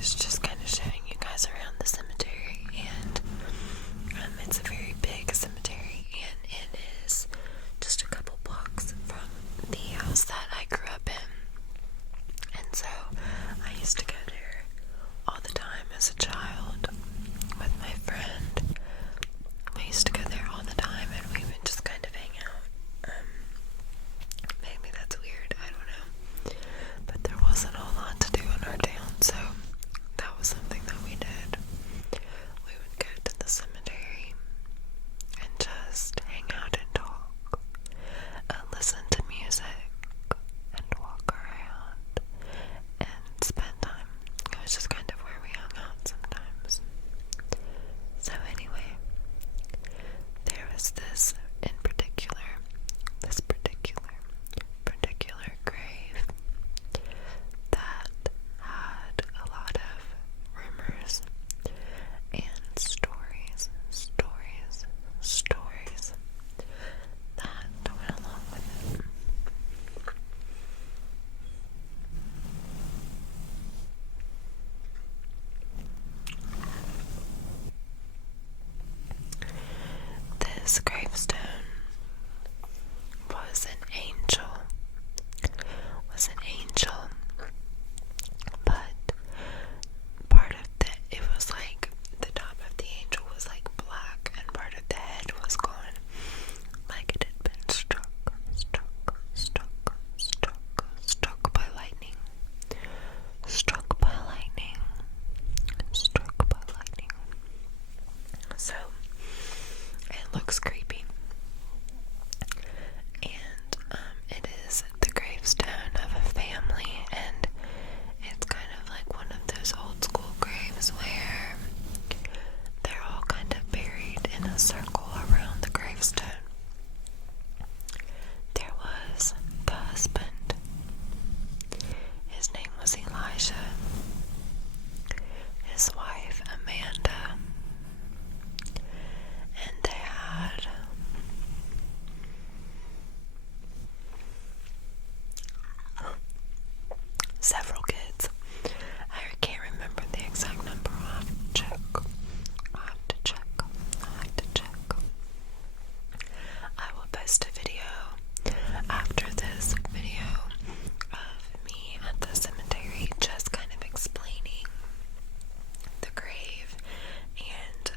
was just kind of showing you guys around the cemetery, and it's a very big cemetery, and it is just a couple blocks from the house that I grew up in. And so I used to go there all the time as a child with my friend. We used to go there all the time, and we would just kind of hang out. Maybe that's weird, I don't know. But there wasn't a whole lot to do in our town, so that was something that we did. We would go to the cemetery and just hang out and talk, listen to music, and walk around and spend time. It was just kind of where we hung out sometimes. So anyway, there was this in particular, this particular grave that had a lot of rumors and stories that went along with it. This gravestone was an angel, but part of it was like the top of the angel was like black, and part of the head was gone, like it had been struck by lightning. So it looks creepy. And it is the gravestone of a family, and it's kind of like one of those old school graves where they're all kind of buried in a circle around the gravestone. There was the husband. His name was Elijah. His wife, Amanda. And they had several kids. I can't remember the exact number. I'll have to check. I will post a video after this video of me at the cemetery, just kind of explaining the grave and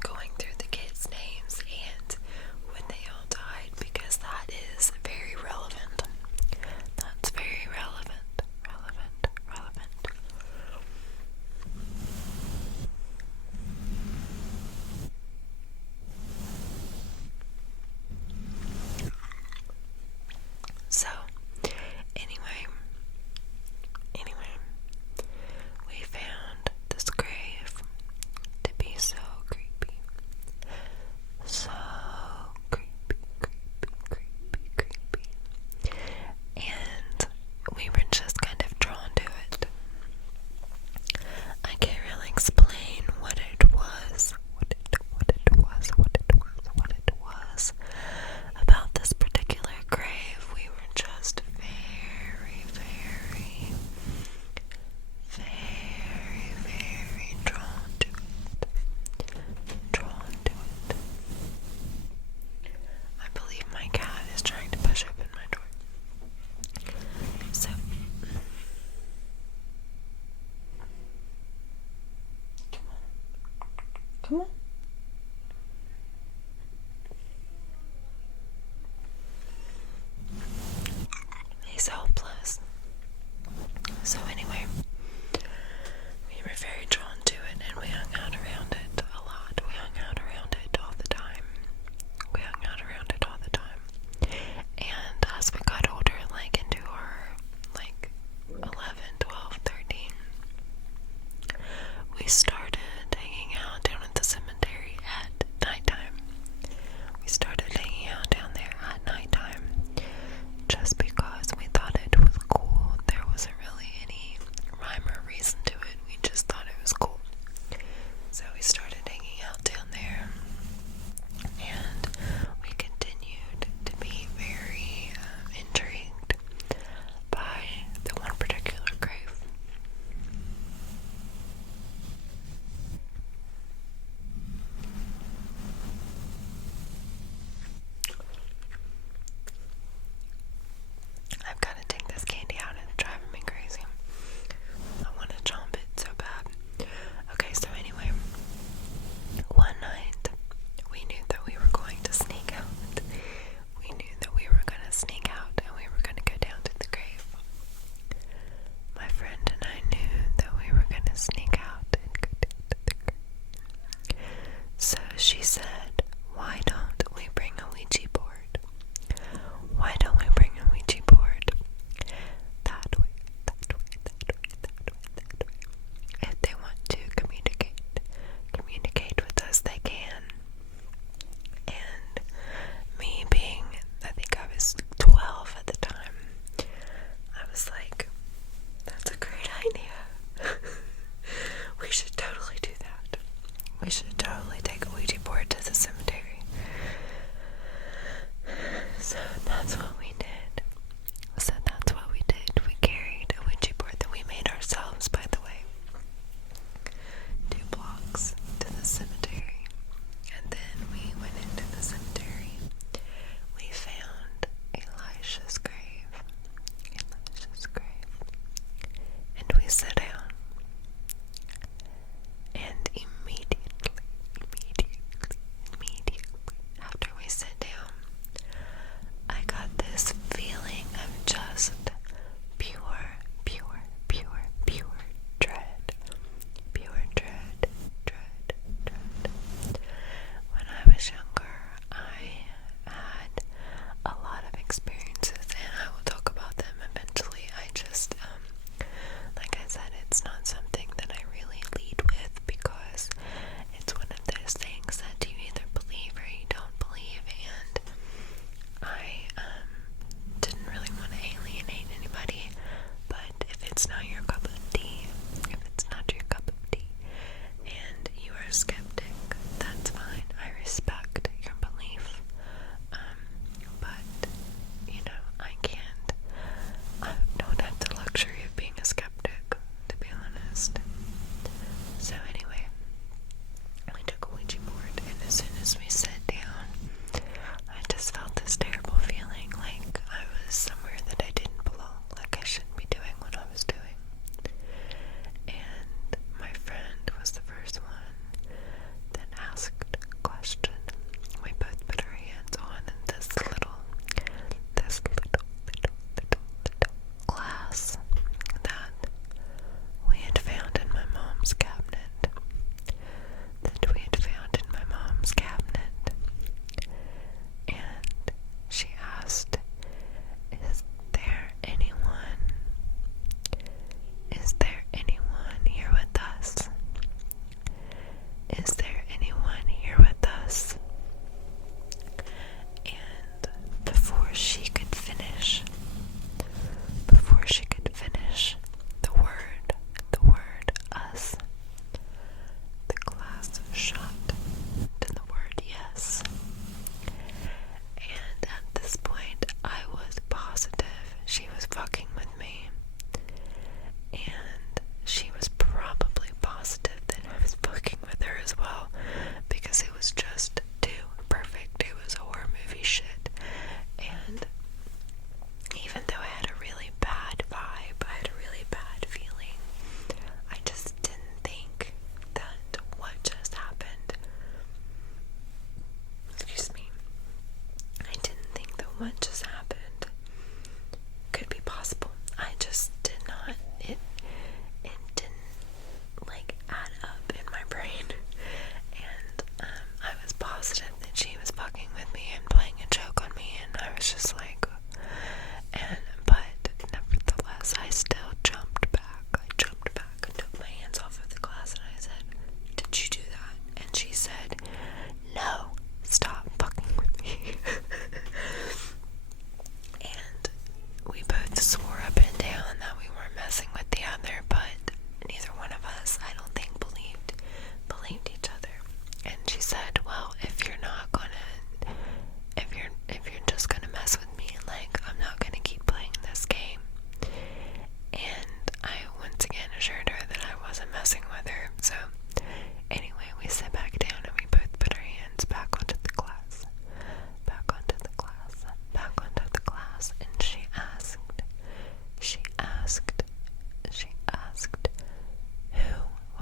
going through the kids' names and when they all died, because that is very relevant. That's very relevant. So, anyway, we found this grave to be so creepy. So creepy. And we were just kind of drawn to it. I can't really explain what it was about this particular grave. We were just very drawn to it. I believe my cat is trying to push open my door. So, come on. He's hopeless. So anyway, we were very drawn to it, and we hung out around it a lot. We hung out around it all the time. And as we got older, like into our 11, 12, 13, we started hanging out down at the cemetery at nighttime. We started hanging out down there at nighttime just because we thought it was cool. There wasn't really any rhyme or reason to it. We just thought it was cool. So we started hanging out down there, and we continued to be very intrigued by the one particular grave.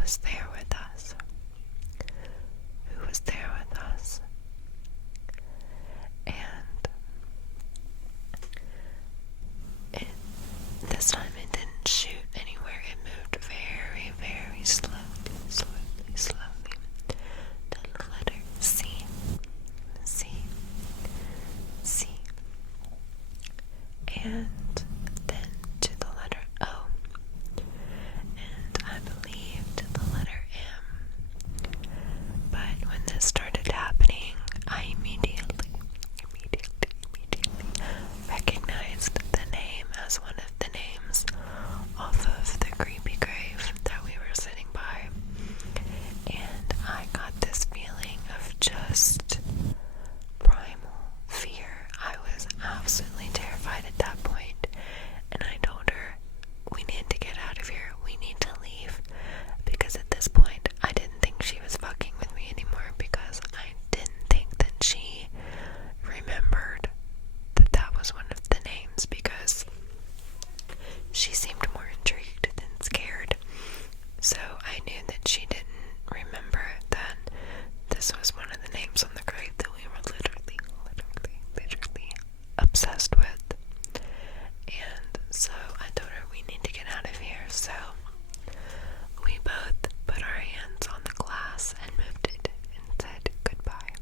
was there with us? Who was there with us? And this time it didn't shoot anywhere. It moved very, very slowly. To the letter C. And then to the letter O. And I believe to the letter M. But when this started happening, I immediately recognized the name as one of the names off of the creepy grave that we were sitting by. And I got this feeling of just primal fear. I was absolutely terrified at that point, and I told her, we need to get out of here. We need to leave. Because at this point, I didn't think she was fucking with me anymore, because I didn't think that she remembered that that was one of the names, because she seemed more intrigued than scared. So I knew that she didn't remember that this was one of the names on the grave that we were literally obsessed with. And so I told her, we need to get out of here. So we both put our hands on the glass and moved it and said goodbye,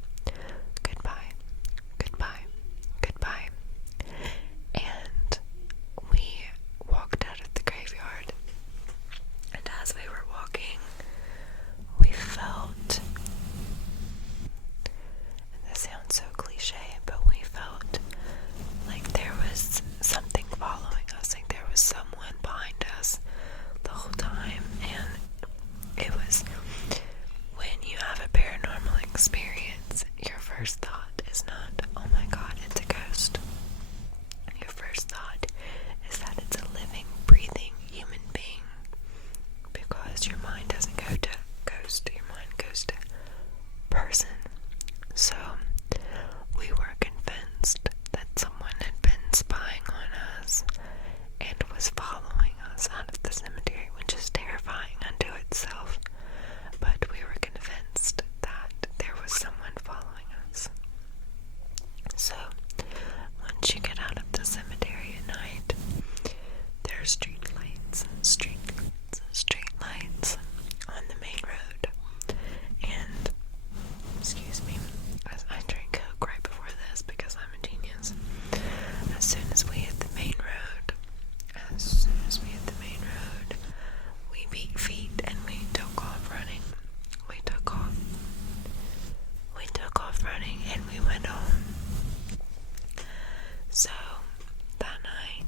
goodbye, goodbye, goodbye. And we walked out of the graveyard. And as we were walking, we felt, and this sounds so cliche, but we felt like there was something following us, like there was someone behind us the whole time. And it was, when you have a paranormal experience, your first thought is not, oh my god, it's a ghost. Your first thought is that it's a living, breathing human being, because your mind doesn't go to ghost, your mind goes to person. So we were convinced that someone had been spying on us and was following us out of the cemetery, which is terrifying unto itself. But we were convinced that there was someone following us. So once you get out of the cemetery at night, there are street lights on the main road. And excuse me, I drank Coke right before this because I'm a genius. As soon as we hit the main road, we beat feet and we took off running. We took off running and we went home. So that night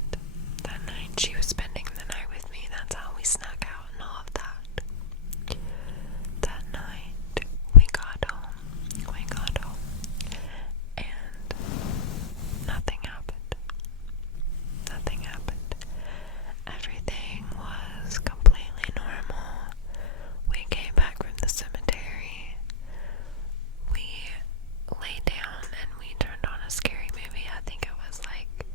she was spending the night with me. That's how we snuck out and all of that. That night we got home, and nothing happened. Everything was completely normal. We came back from the cemetery. We lay down and we turned on a scary movie. I think it was like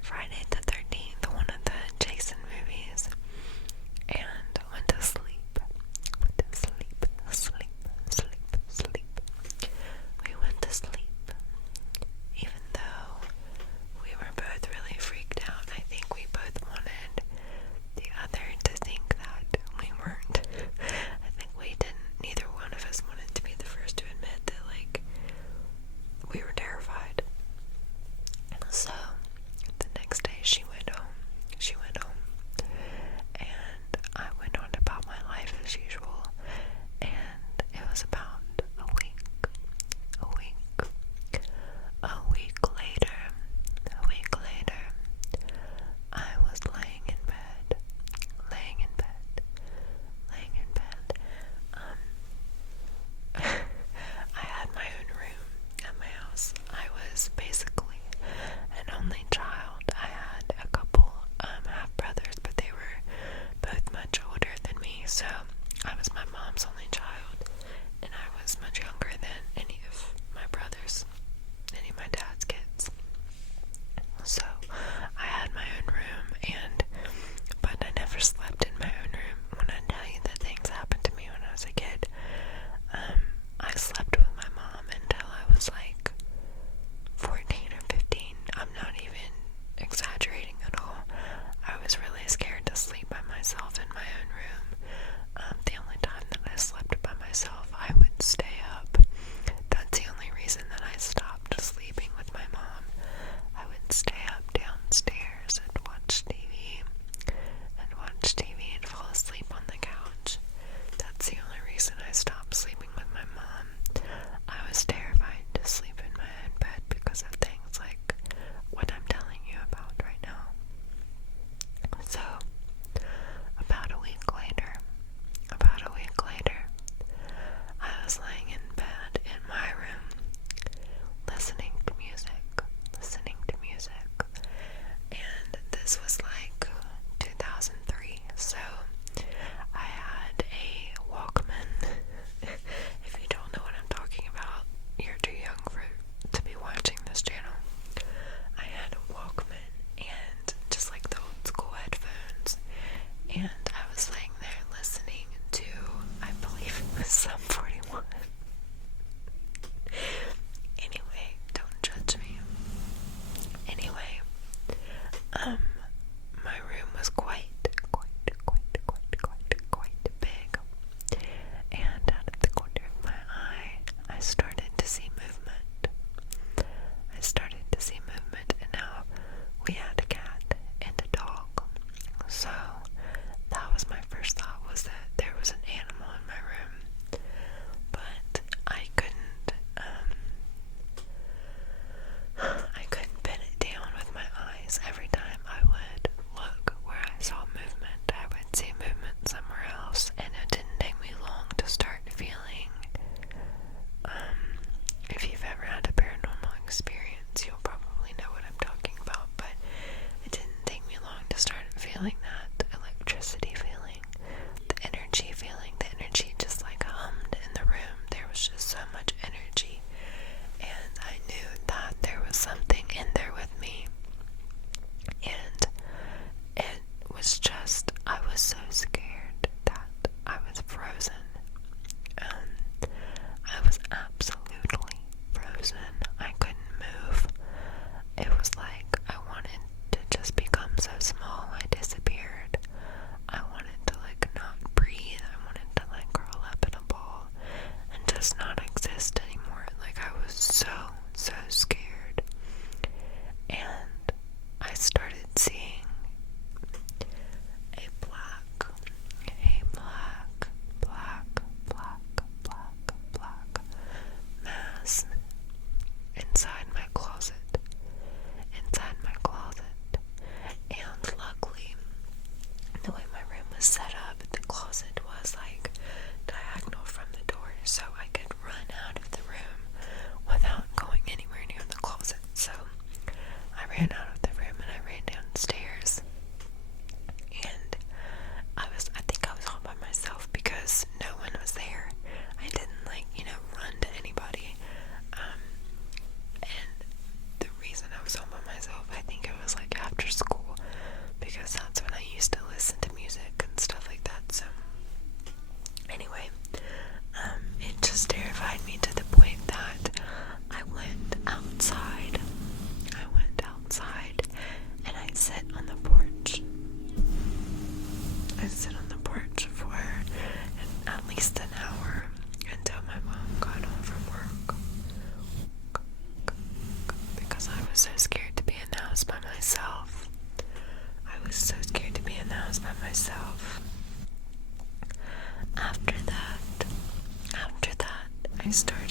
Friday the 13th, one of the Jason movies, and went to sleep. We went to sleep. Even though we were both really freaked out, I think we both wanted the other to think that we weren't. I think we didn't, neither one of us wanted to be the first to admit that, like, we were terrified. So the next day she went home, and I went on about my life as usual. And it was about a week later, I was laying in bed. I had my own room at my house. I was basically an only child. I had a couple half brothers, but they were both much older than me, so I was my mom's only child, and I was much younger than any of my brothers, any of my dad's kids. So I had my own room, but I never slept in my own room. When I tell you that things happened least an hour until my mom got home from work. Because I was so scared to be in the house by myself. I was so scared to be in the house by myself. After that, I started